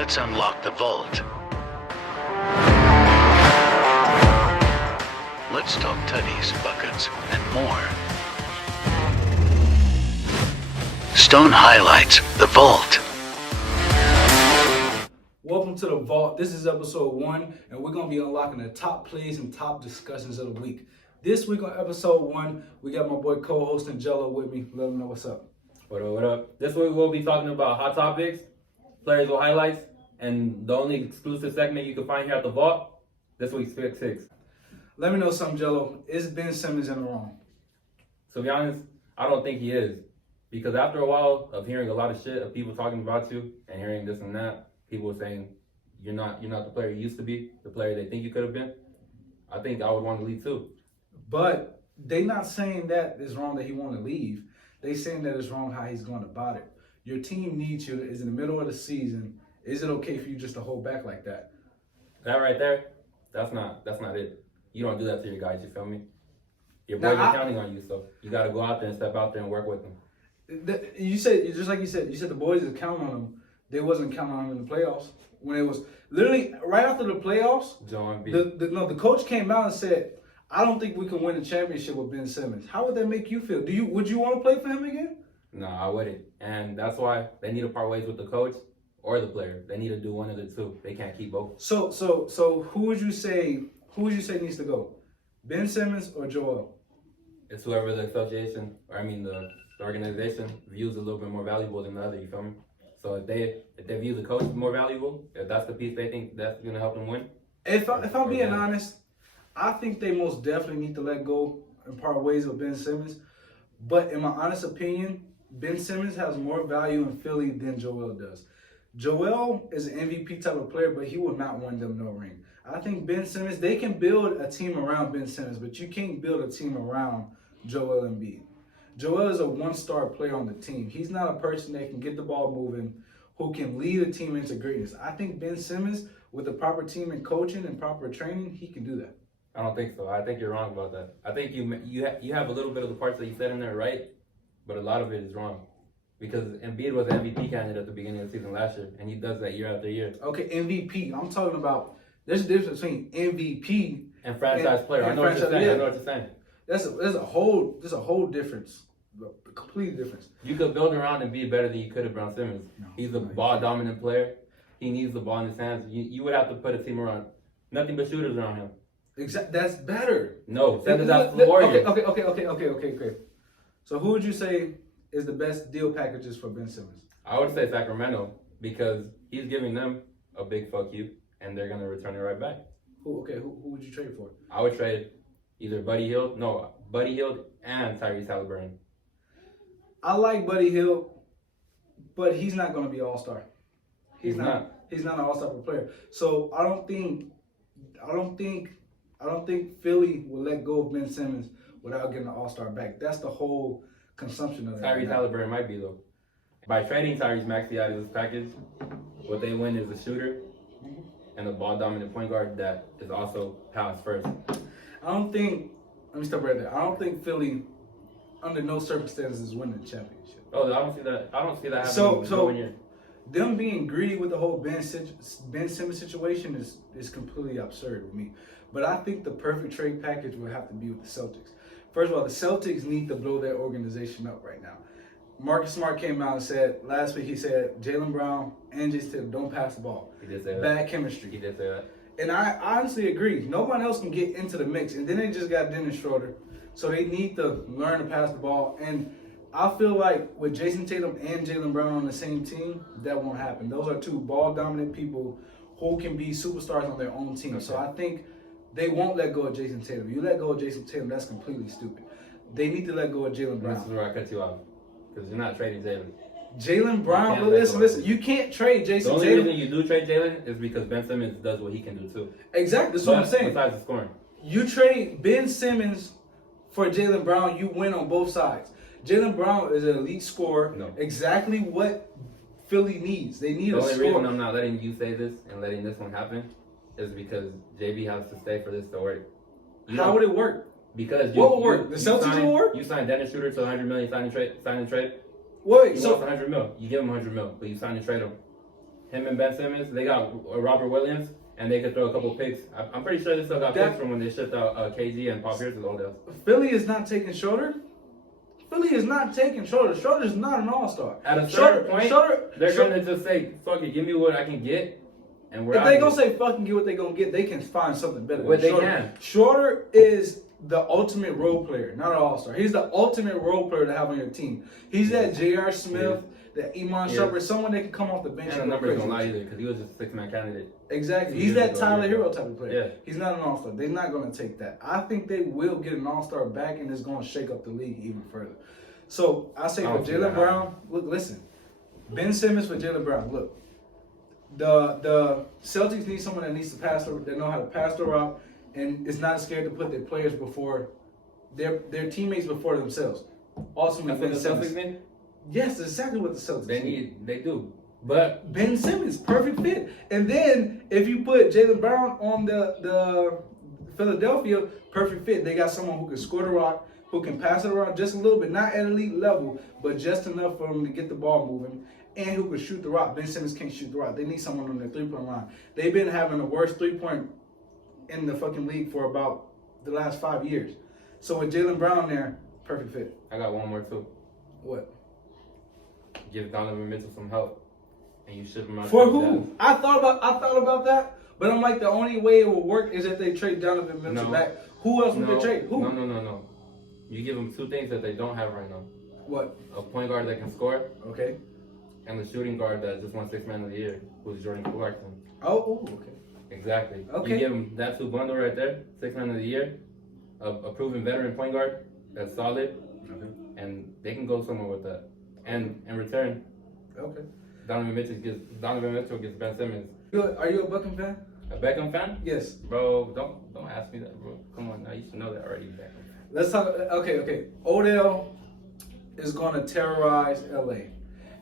Let's unlock the vault. Let's talk tutties, buckets, and more. Stone highlights the vault. Welcome to the vault. This is episode 1, and we're going to be unlocking the top plays and top discussions of the week. This week on episode 1, we got my boy co-host and Jello with me. Let him know what's up. What up, what up? This week we'll be talking about hot topics, players with highlights, and the only exclusive segment you can find here at the vault, this week's Pick 6. Let me know something, Jello. Is Ben Simmons in the wrong? To be honest, I don't think he is. Because after a while of hearing a lot of shit of people talking about you and hearing this and that, people saying you're not the player you used to be, the player they think you could have been, I think I would want to leave too. But they not saying that it's wrong that he want to leave. They saying that it's wrong how he's going about it. Your team needs you. It's in the middle of the season. Is it okay for you just to hold back like that? That right there, that's not it. You don't do that to your guys, you feel me? Your boys are counting on you, so you got to go out there and step out there and work with them. You said, just like you said the boys are counting on him. They wasn't counting on him in the playoffs. When it was literally right after the playoffs, the coach came out and said, I don't think we can win a championship with Ben Simmons. How would that make you feel? Would you want to play for him again? No, I wouldn't. And that's why they need to part ways with the coach or the player. They need to do one of the two. They can't keep both. So who would you say needs to go? Ben Simmons or Joel? It's whoever the association, the organization views a little bit more valuable than the other, you feel me? So if they view the coach more valuable, if that's the piece they think that's going to help them win. If I'm being honest, I think they most definitely need to let go and part ways with Ben Simmons. But in my honest opinion, Ben Simmons has more value in Philly than Joel does. Joel is an MVP type of player, but he will not win them no ring. I think Ben Simmons, they can build a team around Ben Simmons, but you can't build a team around Joel Embiid. Joel is a one-star player on the team. He's not a person that can get the ball moving, who can lead a team into greatness. I think Ben Simmons, with the proper team and coaching and proper training, he can do that. I don't think so. I think you're wrong about that. I think you have a little bit of the parts that you said in there right, but a lot of it is wrong. Because Embiid was an MVP candidate at the beginning of the season last year, and he does that year after year. Okay, MVP. I'm talking about, there's a difference between MVP and franchise player. I know what you're saying. I know what you're saying. There's a whole difference, a complete difference. You could build around and be better than you could have Brown Simmons. He's a ball-dominant player. He needs the ball in his hands. You would have to put a team around nothing but shooters around him. Exactly. That's better. No, send it out to the Warriors. Okay. So who would you say is the best deal packages for Ben Simmons? I would say Sacramento, because he's giving them a big fuck you, and they're going to return it right back. Who would you trade for? I would trade either Buddy Hield and Tyrese Halliburton. I like Buddy Hield, but he's not going to be all-star. He's not an all-star player. So I don't think Philly will let go of Ben Simmons without getting an all-star back. That's the whole consumption of that. Tyrese Halliburton might be, though. By trading Tyrese Maxey out of this package, what they win is a shooter and a ball-dominant point guard that is also pass first. Let me stop right there. I don't think Philly, under no circumstances, is winning the championship. Oh, I don't see that happening. So them being greedy with the whole Ben Simmons situation is completely absurd with me. But I think the perfect trade package would have to be with the Celtics. First of all, the Celtics need to blow their organization up right now. Marcus Smart came out and said, last week he said, Jaylen Brown and Jason Tatum don't pass the ball. He did say that. Bad chemistry. He did say that. And I honestly agree. No one else can get into the mix. And then they just got Dennis Schroeder. So they need to learn to pass the ball. And I feel like with Jason Tatum and Jaylen Brown on the same team, that won't happen. Those are two ball-dominant people who can be superstars on their own team. Okay. So I think they won't let go of Jason Tatum. You let go of Jason Tatum, that's completely stupid. They need to let go of Jaylen Brown. This is where I cut you off. Because you're not trading Jaylen. Jaylen Brown, listen. You can't trade Jason Tatum. The only reason you do trade Jaylen is because Ben Simmons does what he can do too. Exactly, that's what I'm saying. Besides the scoring. You trade Ben Simmons for Jaylen Brown, you win on both sides. Jaylen Brown is an elite scorer. No. Exactly what Philly needs. They need a scorer. The only reason I'm not letting you say this and letting this one happen is because JB has to stay for this to work. How would it work? Because what would work? The Celtics will work? You signed Dennis Schroeder to $100 million, sign and trade. Wait, so he wants $100 million, but you signed to trade him. you give him $100 million. You give him $100 million, but you signed to trade him. him and Ben Simmons. They got Robert Williams, and they could throw a couple picks. I'm pretty sure they still got picks from when they shipped out KG and Paul Pierce and Odell. Philly is not taking Schroeder. Philly is not taking Schroeder. Schroeder's not an all-star. At a certain point, they're going to just say, fuck it, give me what I can get, and we're If out they of gonna here. say fucking get what they gonna get, they can find something better. What than they Schroeder. can. Schroeder is the ultimate role player, not an all-star. He's the ultimate role player to have on your team. He's that J.R. Smith, that Iman Shumpert, someone that can come off the bench. And the numbers don't lie either, because he was just a 6-man candidate. Exactly. He's that Tyler Hero type of player. Yeah. He's not an all-star. They're not gonna take that. I think they will get an all-star back, and it's gonna shake up the league even further. So I say for Jaylen Brown, look, listen, Ben Simmons for Jaylen Brown. Look, the Celtics need someone that needs to pass the, that know how to pass the rock, and is not scared to put their players before their teammates before themselves. Ultimately, Ben Simmons. Yes, that's exactly what the Celtics need. They do. But Ben Simmons, perfect fit. And then if you put Jaylen Brown on the Philadelphia, perfect fit. They got someone who can score the rock, who can pass it around just a little bit, not at elite level, but just enough for them to get the ball moving, and who can shoot the rock. Ben Simmons can't shoot the rock. They need someone on their three-point line. They've been having the worst three-point in the fucking league for about the last 5 years. So with Jaylen Brown there, perfect fit. I got one more too. What? Give Donovan Mitchell some help, and you ship him out. For who? I thought about that, but I'm like, the only way it will work is if they trade Donovan Mitchell back. Who else would they trade? Who? No. You give them two things that they don't have right now. What? A point guard that can score, Okay. and a shooting guard that just won 6-man of the year, who's Jordan Clarkson. Oh, okay. Exactly. Okay. You give them that two bundle right there, 6-man of the year, a proven veteran point guard that's solid, and they can go somewhere with that. And in return, Okay. Donovan Mitchell gets Ben Simmons. Are you a Buckham fan? A Beckham fan? Yes. Bro, don't ask me that, bro. Come on, now you should know that already. Beckham fan. Let's talk. Okay. Odell is going to terrorize LA.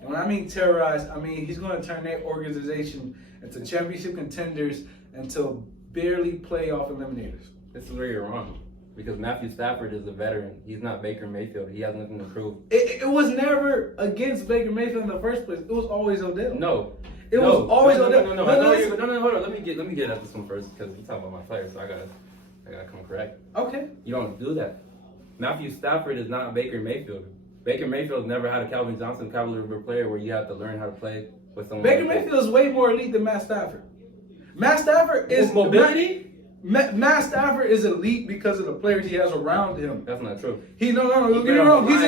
And when I mean terrorize, I mean he's going to turn their organization into championship contenders until barely playoff eliminators. This is where you're wrong. Because Matthew Stafford is a veteran. He's not Baker Mayfield. He has nothing to prove. It was never against Baker Mayfield in the first place. It was always Odell. No. It was always Odell. No, hold on. Let me get at this one first, because you're talking about my players, so I gotta come correct. Okay. You don't do that. Matthew Stafford is not Baker Mayfield. Baker Mayfield's never had a Calvin Johnson caliber player where you have to learn how to play with someone. Baker Mayfield is way more elite than Matt Stafford. Matt Stafford is mobility. Matt Stafford is elite because of the players he has around him. That's not true. Don't get me wrong. He's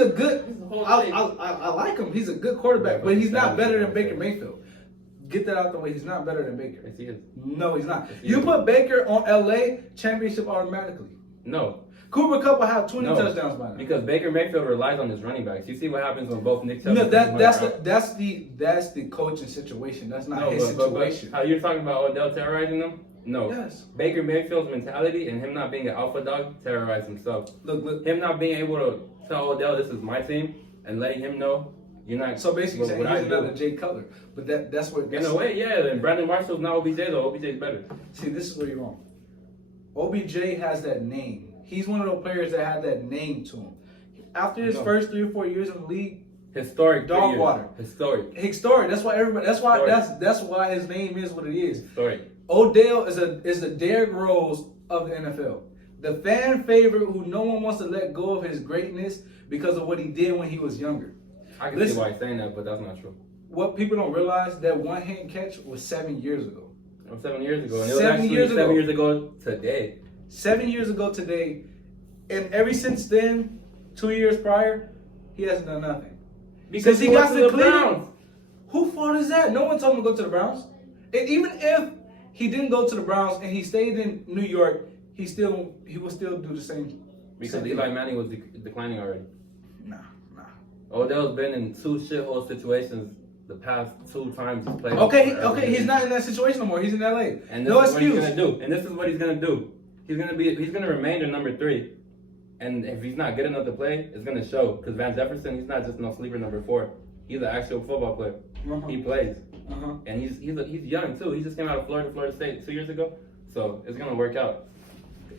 a good. whole I like him. He's a good quarterback, but he's not better than Baker Mayfield. Get that out the way. He's not better than Baker. Yes, he is. No, he's not. Yes, he You is. put Baker on LA, championship automatically. No. Cooper Kupp will have 20 touchdowns by now. Because Baker Mayfield relies on his running backs. You see what happens when both Nick Chubb No, and that's the coaching situation. That's not his situation. How you're talking about Odell terrorizing them? No. Yes. Baker Mayfield's mentality and him not being an alpha dog terrorized himself. Look. Him not being able to tell Odell this is my team and letting him know you're not. So basically, saying what he's I do. another Jay Cutler, but that's what. In a way, yeah. And Brandon Marshall's not OBJ though. OBJ's better. See, this is where you're wrong. OBJ has that name. He's one of those players that had that name to him. After his first 3 or 4 years in the league, historic dog water. Historic. That's why everybody. That's why his name is what it is. Historic. Odell is the Derrick Rose of the NFL. The fan favorite who no one wants to let go of his greatness because of what he did when he was younger. I can see why he's saying that, but that's not true. What people don't realize, that one-hand catch was 7 years ago. It was 7 years ago. And it was 7 actually years ago. 7 years ago today. 7 years ago today, and ever since then, 2 years prior, he hasn't done nothing. Because he got to the Cleveland. Browns. Who fault is that? No one told him to go to the Browns. And even if he didn't go to the Browns and he stayed in New York, he would still do the same. Because Eli Manning was declining already. Nah. Odell's been in 2 shithole situations the past 2 times he's played. Okay, he's not in that situation no more. He's in LA. And no this is excuse. what he's gonna do. And this is what he's gonna do. He's gonna remain their number 3. And if he's not good enough to play, it's gonna show. Because Van Jefferson, he's not just no sleeper number 4. He's an actual football player. He plays. And he's young too. He just came out of Florida State 2 years ago. So it's gonna work out.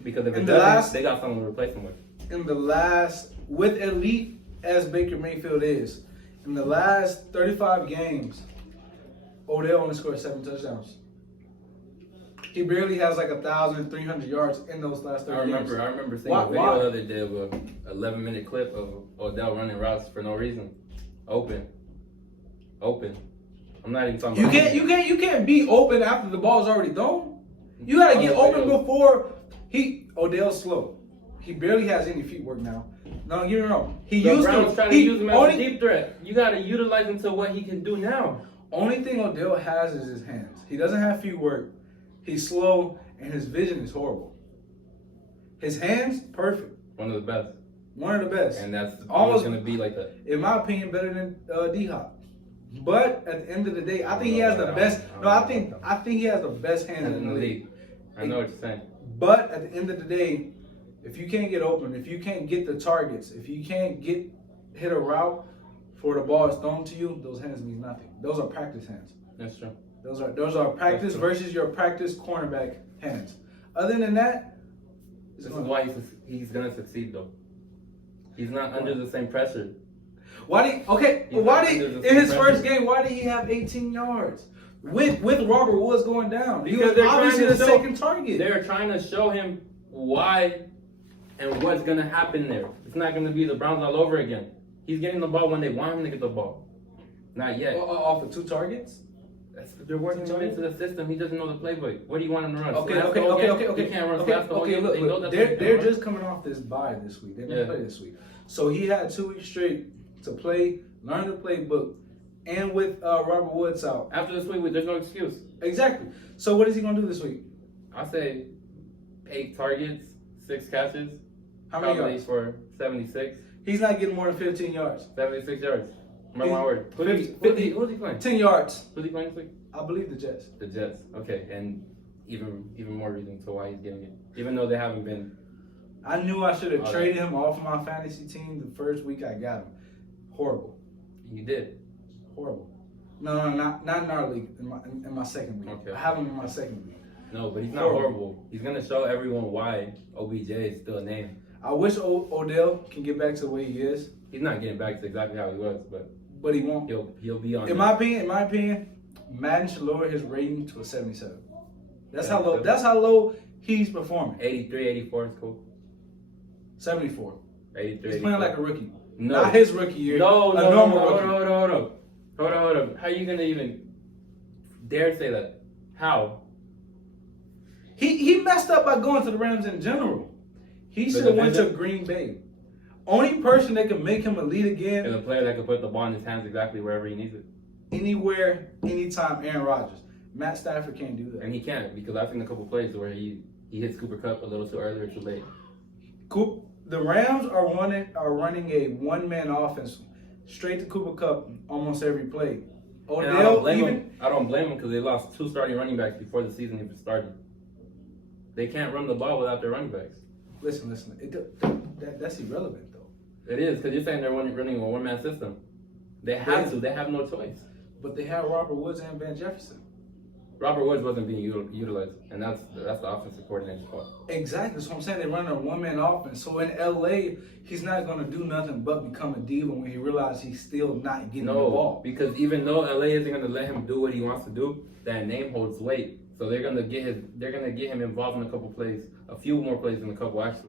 Because if it doesn't, they got someone to replace him with. With elite as Baker Mayfield is, In the last 35 games, Odell only scored 7 touchdowns. He barely has like 1,300 yards in those last 30 games. I remember seeing a video the other day of a 11-minute clip of Odell running routes for no reason. Open. I'm not even talking about You can't be open after the ball's already thrown. You gotta get open before Odell's slow. He barely has any feet work now. No, don't get me wrong. The Browns trying to use him as a deep threat. You gotta utilize him to what he can do now. Only thing Odell has is his hands. He doesn't have feet work. He's slow and his vision is horrible. His hands, perfect. One of the best. One of the best. And that's almost going to be like that. In my opinion, better than D-Hop. But at the end of the day, I think he has the best. No, I think he has the best hands in the league. I know what you're saying. But at the end of the day, if you can't get open, if you can't get the targets, if you can't hit a route for the ball is thrown to you, those hands mean nothing. Those are practice hands. That's true. Those are practice versus your practice cornerback hands. Other than that, this is why he's gonna succeed though. He's not under the same pressure. In his first game, why did he have 18 yards? With Robert Woods going down. He was obviously the second target. They're trying to show him why and what's gonna happen there. It's not gonna be the Browns all over again. He's getting the ball when they want him to get the ball. Not yet. Off of 2 targets? They're working him into the system. He doesn't know the playbook. What do you want him to run? Okay. He can't run fast the whole game. Look, they're just coming off this bye this week. They didn't play this week. So he had 2 weeks straight to play, learn the playbook, and with Robert Woods out. After this week, there's no excuse. Exactly. So what is he going to do this week? I say 8 targets, 6 catches. How many yards? For 76. He's not getting more than 15 yards. 76 yards. My word. Who's he playing? 10 yards. Who's he playing this week? I believe the Jets. The Jets. Okay, and even more reason to why he's getting it. Even though they haven't been. I knew I should have traded him off of my fantasy team the first week I got him. Horrible. You did. Horrible. No, not in our league. In my second league. Okay. I have him in my second league. No, but he's not horrible. He's gonna show everyone why OBJ is still a name. I wish Odell can get back to the way he is. He's not getting back to exactly how he was, but he won't. He'll be on. In my opinion, Madden should lower his rating to a 77. That's how low. That's how low he's performing. 83, 84 is cool. 74. 83. He's playing like a rookie. No. Not his rookie year. No. Hold up. How are you gonna even dare say that? How? He messed up by going to the Rams in general. He should have went to Green Bay. Only person that can make him a lead again is a player that can put the ball in his hands exactly wherever he needs it. Anywhere, anytime, Aaron Rodgers. Matt Stafford can't do that. And he can't, because I've seen a couple plays where he hits Cooper Kupp a little too early or too late. The Rams are running a one-man offense straight to Cooper Kupp almost every play. Odell, I don't blame him because they lost 2 starting running backs before the season even started. They can't run the ball without their running backs. Listen. That's irrelevant, though. It is, because you're saying they're running a one-man system. They have to. They have no choice. But they have Robert Woods and Van Jefferson. Robert Woods wasn't being utilized, and that's the offensive coordinator's fault. Exactly. That's what I'm saying. They run a one-man offense. So in LA, he's not going to do nothing but become a diva when he realizes he's still not getting the ball. Because even though LA isn't going to let him do what he wants to do, that name holds weight. So they're going to get him involved in a few more plays than a couple actually.